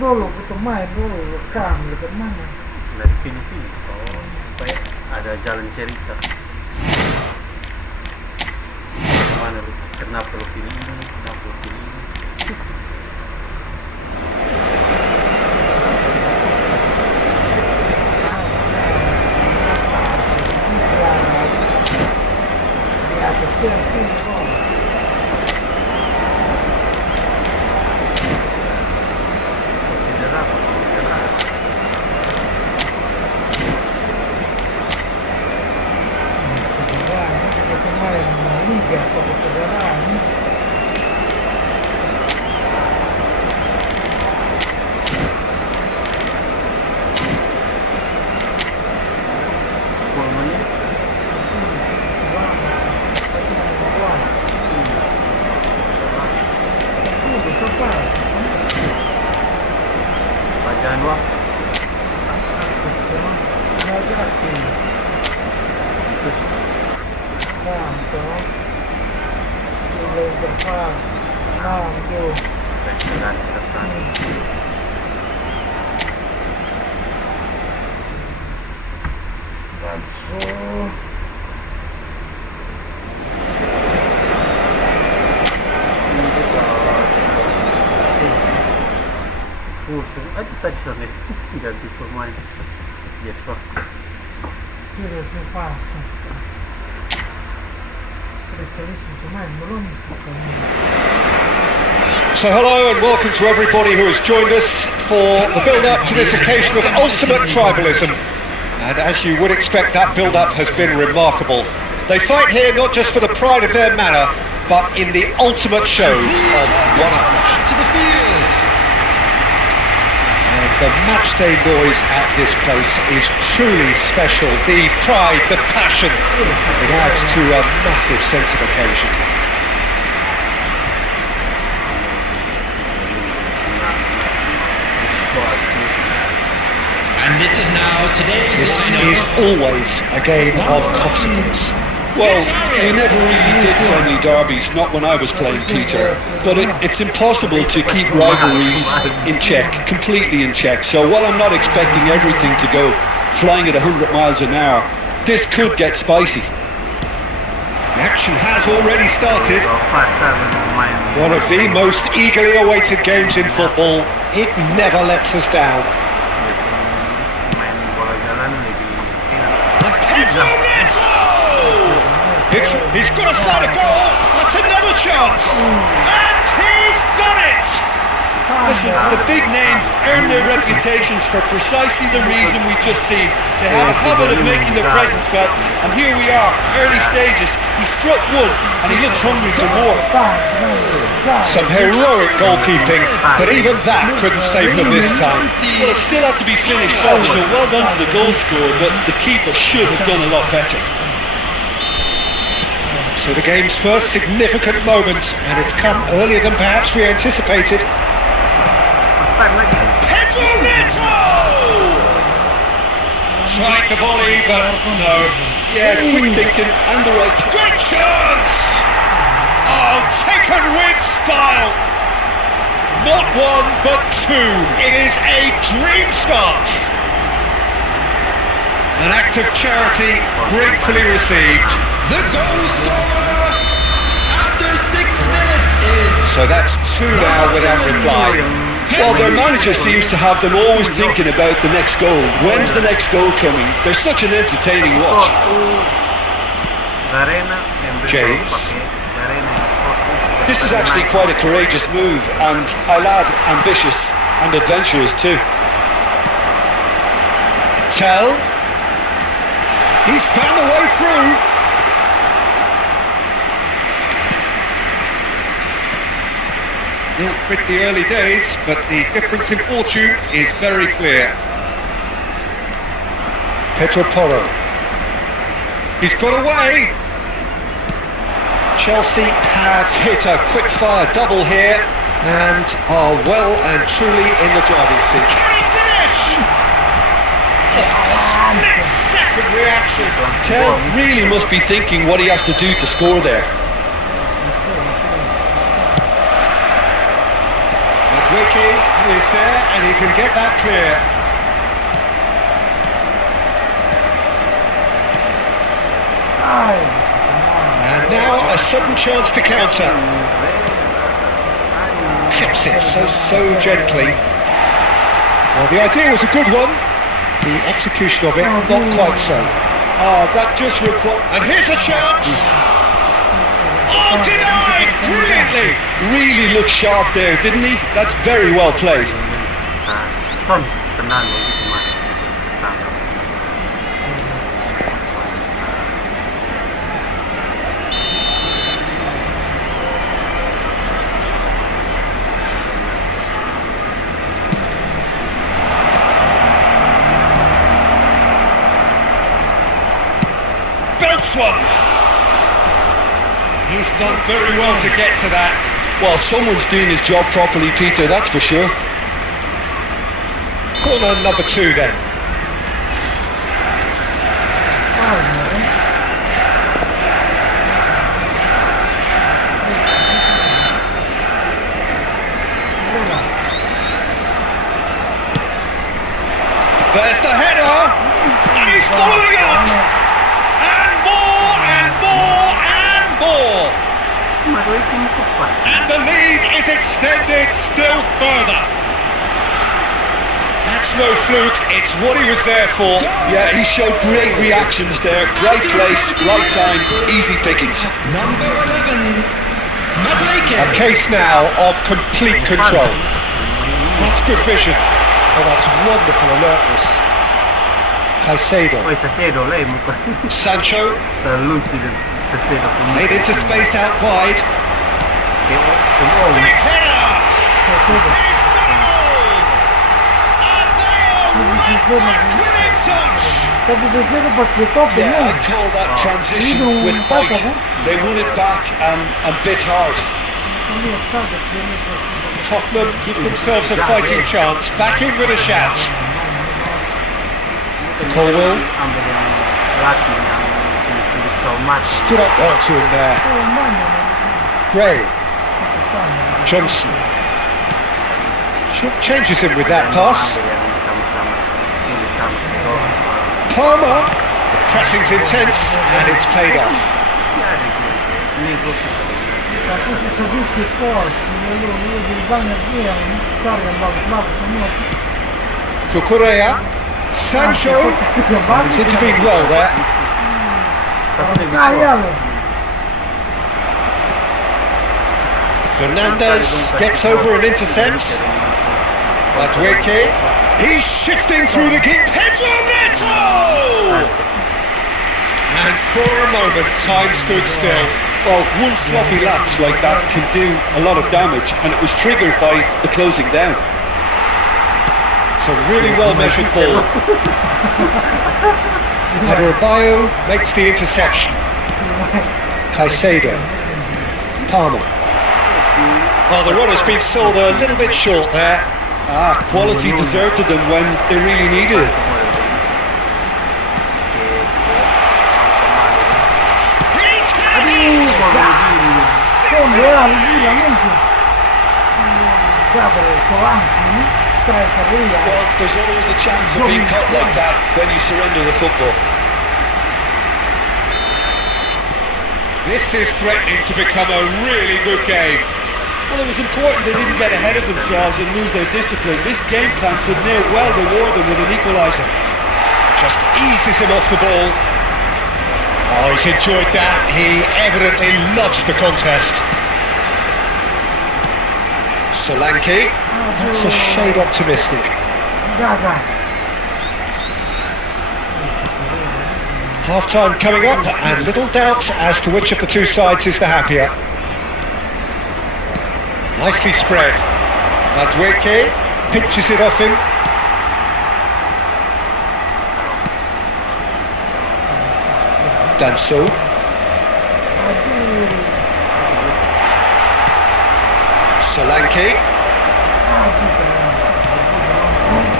dulu kita main dulu rekam dekat mana dari sini supaya ada jalan cerita mana lu kenapa lu pilih ini kenapa lu pilih ini di atas tiang sini bos. Liga sama kedaraan formanya bacaan wah interval tuh dengan sersan langsung ada tadi sore ganti pemain yes pak terus lepas So hello and welcome to everybody who has joined us for the build-up to this occasion of ultimate tribalism. And as you would expect, that build-up has been remarkable. They fight here not just for the pride of their manor, but in the ultimate show of one-upmanship. And the matchday noise at this place is truly special. The pride, the passion, it adds to a massive sense of occasion. And this is now today's This lineup. is always a game of consequence. Well, we never really did friendly derbies, not when I was playing, Peter. But it's impossible to keep rivalries in check, completely in check. So while I'm not expecting everything to go flying at 100 miles an hour, this could get spicy. The action has already started. One of the most eagerly awaited games in football. It never lets us down. He's got a side of goal. That's another chance. And he's done it. Listen, the big names earn their reputations for precisely the reason we've just seen. They have a habit of making their presence felt, and here we are, early stages. He struck one, and he looks hungry for more. Some heroic goalkeeping, but even that couldn't save them this time. Well, it still had to be finished off, so well done to the goal scorer, but the keeper should have done a lot better. So the game's first significant moment, and it's come earlier than perhaps we anticipated. Pedro Neto! Tried the volley, but no. Yeah, quick thinking and the right. Great chance! Oh, taken with style! Not one, but two. It is a dream start. An act of charity gratefully received. The goal scorer after 6 minutes is... So that's two now without reply. Well, their manager seems to have them always thinking about the next goal. When's the next goal coming? They're such an entertaining watch. James. This is actually quite a courageous move, and I'll add ambitious and adventurous too. Tell. He's found a way through. Not pretty early days, but the difference in fortune is very clear. Pedro Porro. He's got away. Chelsea have hit a quick-fire double here and are well and truly in the driving seat. Can he finish? Split-second reaction. Tell really must be thinking what he has to do to score there. Wiki is there and he can get that clear. And now a sudden chance to counter. Keeps it so gently. Well, the idea was a good one. The execution of it, not quite so. Oh, that just required... And here's a chance! Oh, denied brilliantly! Really looked sharp there, didn't he? That's very well played. Tenang begitu mas. Belts one! He's done very well to get to that. Well, someone's doing his job properly, Peter, that's for sure. Corner number 2 then. There's the header, and he's following up, and more and more and more, and the lead is extended still further. That's no fluke, it's what he was there for. Yeah, he showed great reactions there. Right place, right time, easy pickings. Number 11, Madueke. A case now of complete control. That's good vision. Oh, that's wonderful alertness. Caicedo. Oh, Caicedo lah muka. Sancho. Terlucu dia Caicedo. Played into space out wide. Big header! He's got it all! And they are right back within touch! Yeah, I'd call that transition with bite. They won it back and bit hard. Tottenham give themselves a fighting chance. Back in with a shout. Colwell stood up well to him there. Gray. Johnson. Short changes him with that pass. Palmer. The pressing's intense and it's paid off. Cucurella. Sancho. He's intervened well there. Fernandez gets over and intercepts. Madueke. He's shifting through the gap. Pedro Neto! And for a moment, time stood still. Well, one sloppy lapse like that can do a lot of damage, and it was triggered by the closing down. It's a really well-measured ball. Adebayo makes the interception. Caicedo. Palmer. Well, the runner's been sold a little bit short there. Quality deserted them when they really needed it. He's had Well, there's always a chance of being caught like that when you surrender the football. This is threatening to become a really good game. Well, it was important they didn't get ahead of themselves and lose their discipline. This game plan could near well reward them with an equaliser. Just eases him off the ball. Oh, he's enjoyed that. He evidently loves the contest. Solanke. That's a shade optimistic. Half-time coming up, and little doubt as to which of the two sides is the happier. Nicely spread. Madueke pinches it off him. Danso. Solanke.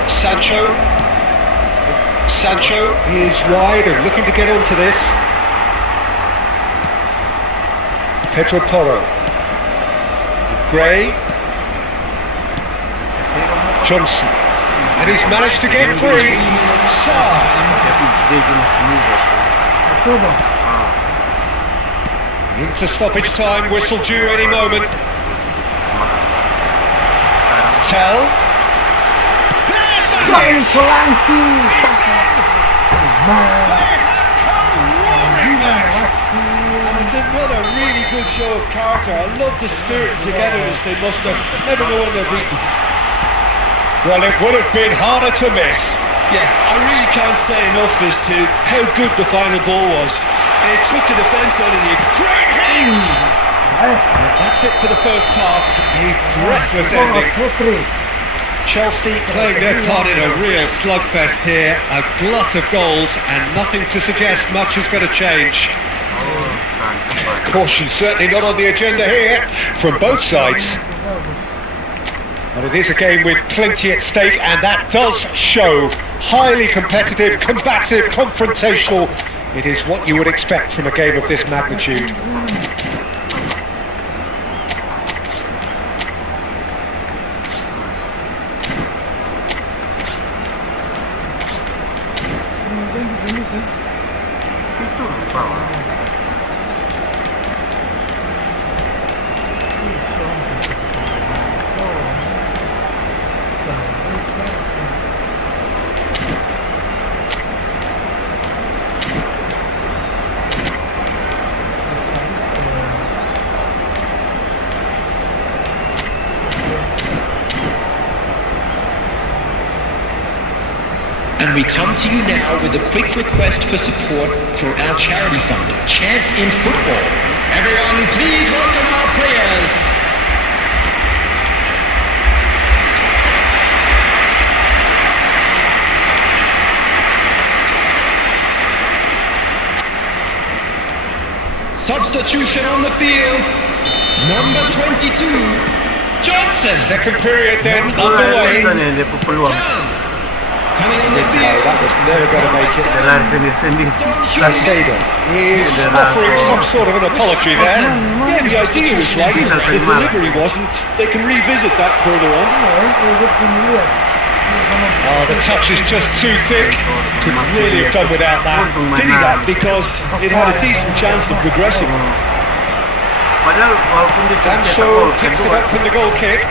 Sancho. Sancho is wide and looking to get onto this. Pedro Porro. Gray. Johnson. And he's managed to get free. Sarr. Into stoppage time, whistle due any moment. Tell. There's the hit! It's in! They have come roaring back! And it's another really good show of character. I love the spirit and togetherness they muster. Never know when they're beaten. Well, it would have been harder to miss. Yeah, I really can't say enough as to how good the final ball was. It took the defence out of the... Great hit! That's it for the first half. A breathless ending. Chelsea playing their part in a real slugfest here. A glut of goals and nothing to suggest much is going to change. Caution certainly not on the agenda here from both sides. But it is a game with plenty at stake, and that does show. Highly competitive, combative, confrontational. It is what you would expect from a game of this magnitude. And we come to you now with a quick request for support for our charity fund, Chance in Football. Everyone, please welcome our players. Substitution on the field, number 22, Johnson. Second period then underway. Coming on the No, field. that was never going to make it. Casado is offering some sort of an apology there. Yeah, the idea was right. The delivery wasn't. They can revisit that further on. Oh, the touch is just too thick. Could really have done without that. Did he that because it had a decent chance of progressing? Danso picks it up from the goal kick.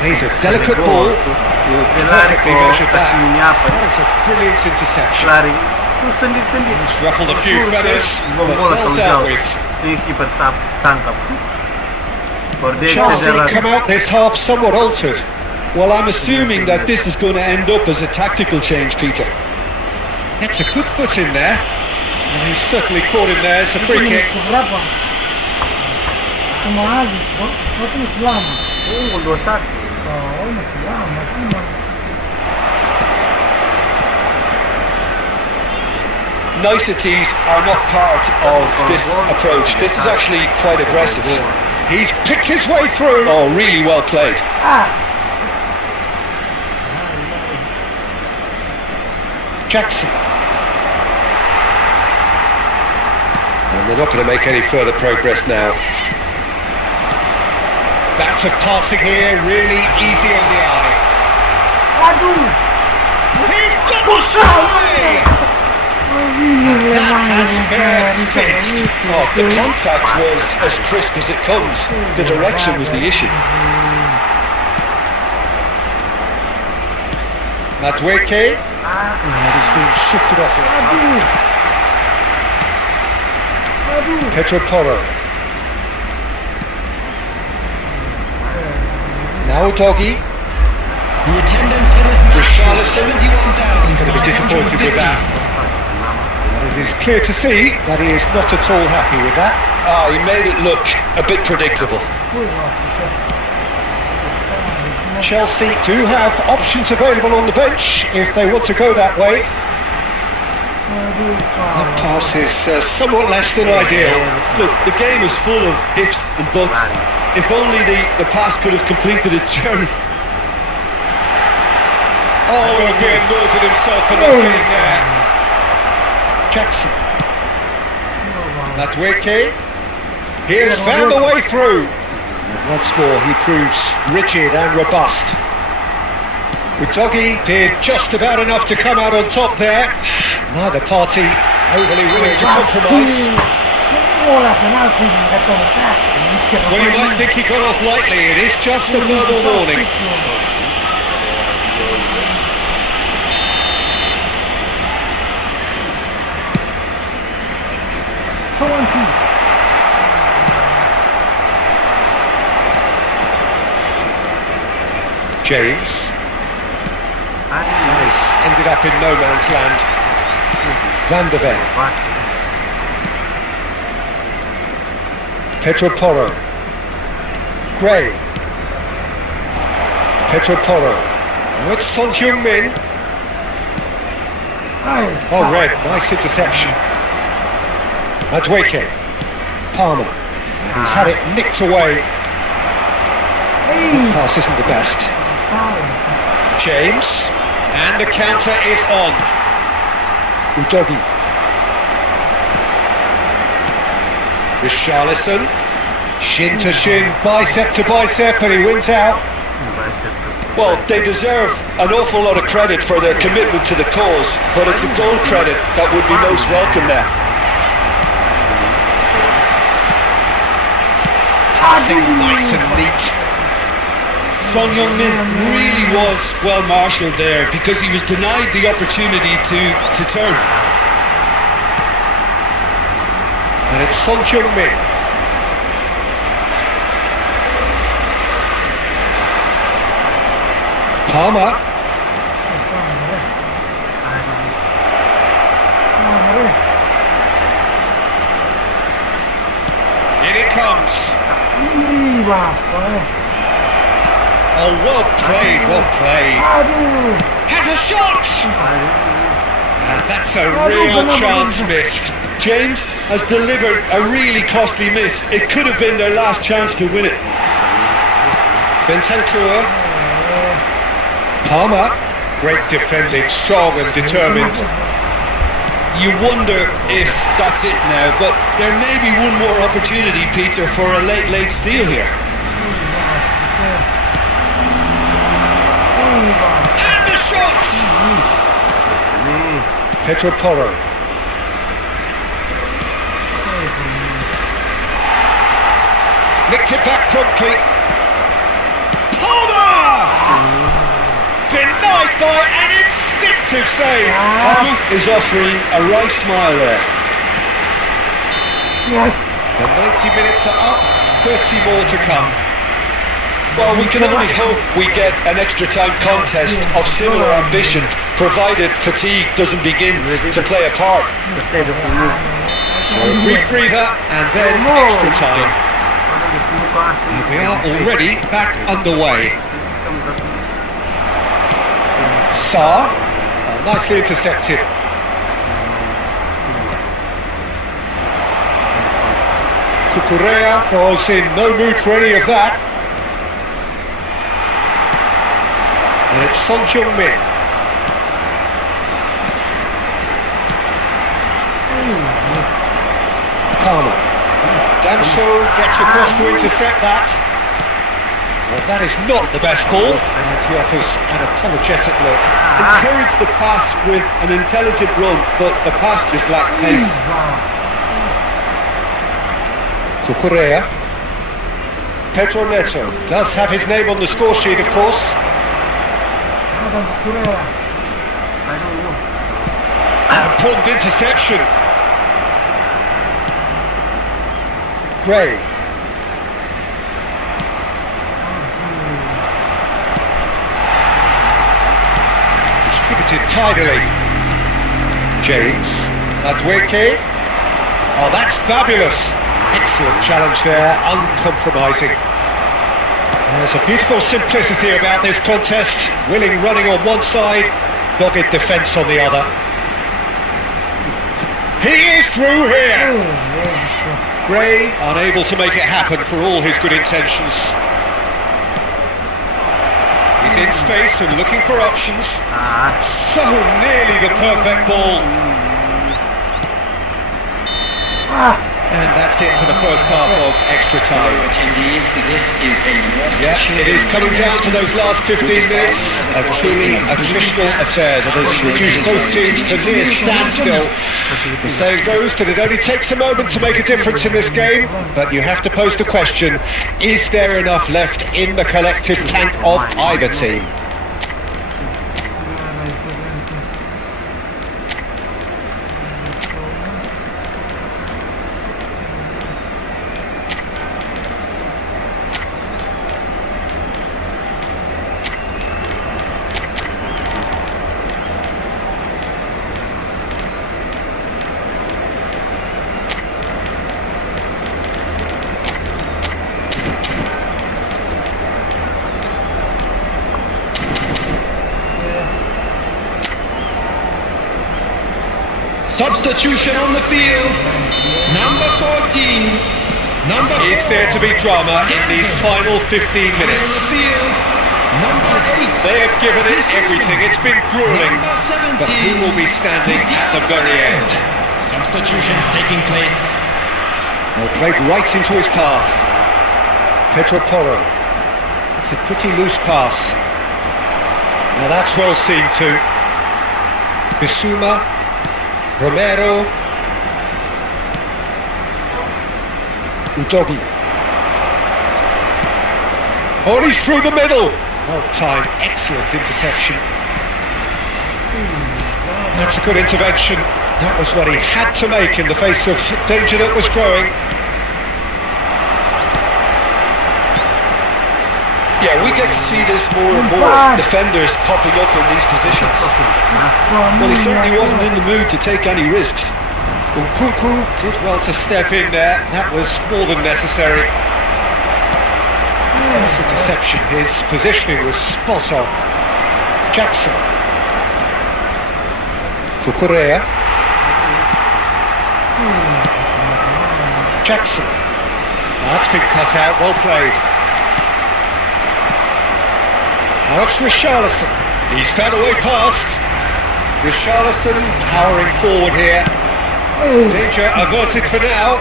He's a delicate ball. Perfectly measured that. That is a brilliant interception. He's ruffled a few feathers, but well dealt with. Chelsea come out this half somewhat altered. Well, I'm assuming that this is going to end up as a tactical change, Peter. Gets a good foot in there. And he's certainly caught him there. It's a free kick. Niceties are not part of this approach. This is actually quite aggressive. He's picked his way through. Oh, really well played. Jackson. And they're not going to make any further progress now. Bit of passing here, really easy on the eye. He's got the shot! That has fair fist. Oh, the contact was as crisp as it comes. The direction was the issue. Madueke. And he's being shifted off it. Pedro Porro. Now Doggy. The attendance for this match is 71,000. He's going to be disappointed with that. But it is clear to see that he is not at all happy with that. Ah, he made it look a bit predictable. Chelsea do have options available on the bench if they want to go that way. That pass is somewhat less than ideal. Look, the game is full of ifs and buts. If only the pass could have completed its journey. Oh, he'll be annoyed with himself for not getting there. Jackson. Madueke. He has found the way through. And once more he proves rigid and robust. Udogi did just about enough to come out on top there. Neither party overly willing to compromise. Ora penalty che tocca. Well, you might think he got off lightly. It is just a verbal warning. James. Nice. Ended up in no man's land. Van der Ven. Pedro Porro. Gray. Pedro Porro. Oh, it's Son Heung-min. Oh, red. Nice interception. Madueke. Palmer. And he's had it nicked away. The pass isn't the best. James. And the counter is on. Udogi. Richarlison. Shin to shin, bicep to bicep, and he wins out. Well, they deserve an awful lot of credit for their commitment to the cause, but it's a goal credit that would be most welcome there. Passing nice and neat. Son Heung-min really was well marshalled there because he was denied the opportunity to turn. And it's Son Heung-min. Palmer. In it comes. Oh, well played, well played. Has a shot! And that's a real chance missed. James has delivered a really costly miss. It could have been their last chance to win it. Bentancur. Palmer. Great defending, strong and determined. You wonder if that's it now, but there may be one more opportunity, Peter, for a late steal here. And the shot! Pedro Porro. Nicked it back promptly. Palmer! Denied by an instinctive save. Palmer is offering a right smile there. The 90 minutes are up, 30 more to come. Well, we can only hope we get an extra time contest of similar ambition, provided fatigue doesn't begin to play a part. So a brief breather and then extra time. And we are already back underway. Sarr, nicely intercepted. Cucurella was in no mood for any of that. And it's Son Heung-min. Palmer. Danso gets across to intercept that. Well, that is not the best ball, and he offers an apologetic look. Encourage the pass with an intelligent run, but the pass just lacked pace. Cucurella. Pedro Neto does have his name on the score sheet, of course. Important interception. Gray. Distributed tidily. James. Madueke. Oh, that's fabulous. Excellent challenge there, uncompromising. There's a beautiful simplicity about this contest. Willing running on one side, dogged defence on the other. He is through here! Gray unable to make it happen for all his good intentions. He's in space and looking for options. So nearly the perfect ball. And that's it for the first half of extra time. Attendees, this is a Yeah, it is coming down to those last 15 minutes. A truly attritional affair that has reduced both teams to near standstill. The saying goes that it only takes a moment to make a difference in this game, but you have to pose the question, is there enough left in the collective tank of either team? substitution on the field. Number 14. Is there to be drama in these final 15 minutes? Field. Number 8. They have given it everything. It's been grueling. But who will be standing at the very end? Substitutions taking place. Well, played right into his path. Pedro Porro. It's a pretty loose pass. Now that's well seen too. Bissouma, Romero, Udogi. Oh, he's through the middle. Well timed, excellent interception. That's a good intervention. That was what he had to make in the face of danger that was growing. Yeah, we get to see this more and more, defenders popping up in these positions. Well, he certainly wasn't in the mood to take any risks. Nkunku did well to step in there. That was more than necessary. Nice interception. His positioning was spot on. Jackson. Cucurella. Jackson. That's been cut out. Well played. Now it's Richarlison. He's found a way past. Richarlison powering forward here. Danger averted for now.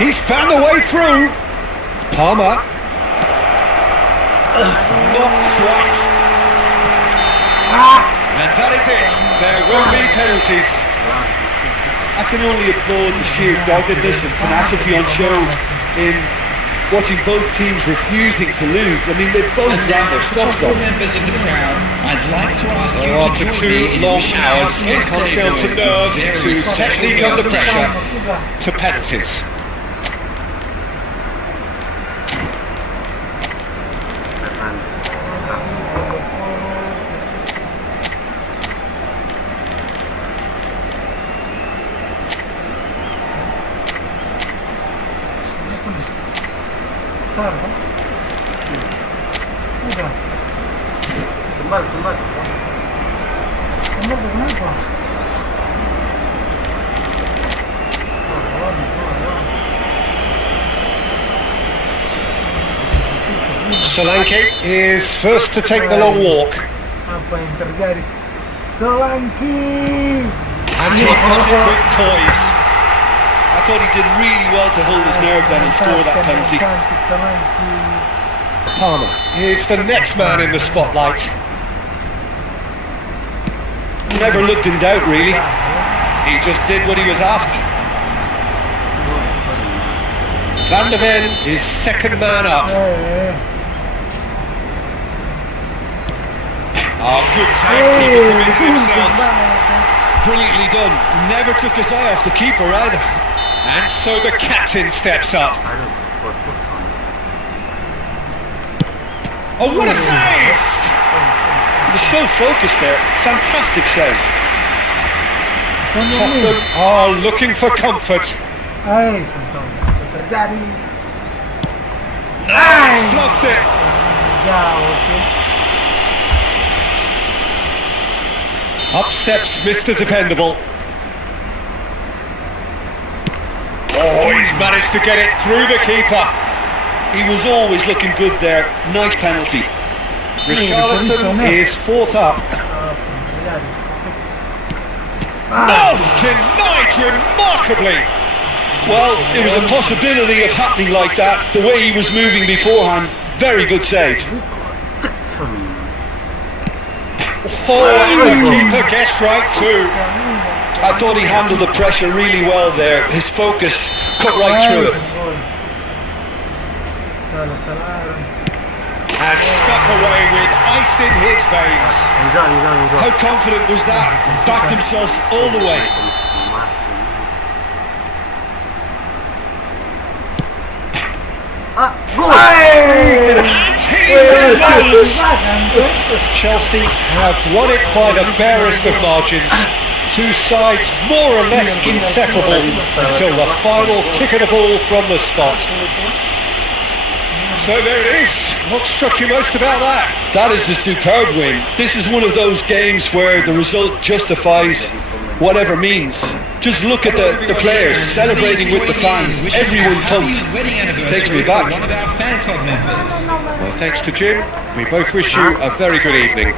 He's found a way through. Palmer. Not quite. And that is it. There will be penalties. I can only applaud the sheer doggedness and tenacity on show in watching both teams refusing to lose. I mean, they both ran their socks off. Members of the crowd, I'd like to ask you So after 2 long hours, it comes down to nerve, to technique under pressure, to penalties. Solanke is first to take the long walk. Apa yang terjadi? Solanke. And he does it with poise. I thought he did really well to hold his nerve then and score that penalty. Palmer is the next man in the spotlight. Never looked in doubt, really. He just did what he was asked. Van der Ven is second man up. Oh, good time, keeper committed himself. Brilliantly done. Never took his eye off the keeper either. And so the captain steps up. Oh, what a save! He was so focused there. Fantastic save. Tottenham are looking for comfort. Terjadi. Nice, fluffed it. Up steps Mr. Dependable. Oh, he's managed to get it through the keeper. He was always looking good there. Nice penalty. Richarlison is fourth up. Oh, denied remarkably. Well, it was a possibility of happening like that. The way he was moving beforehand, very good save. Oh, and the keeper gets right too. I thought he handled the pressure really well there. His focus cut right through it. And stuck away with ice in his veins. How confident was that? Backed himself all the way. And he delights! Chelsea have won it by the barest of margins. Two sides more or less inseparable until the final kick of the ball from the spot. So there it is. What struck you most about that? That is a superb win. This is one of those games where the result justifies whatever means. Just look at the players celebrating with the fans. Everyone pumped. Takes me back. Well, thanks to Jim, we both wish you a very good evening.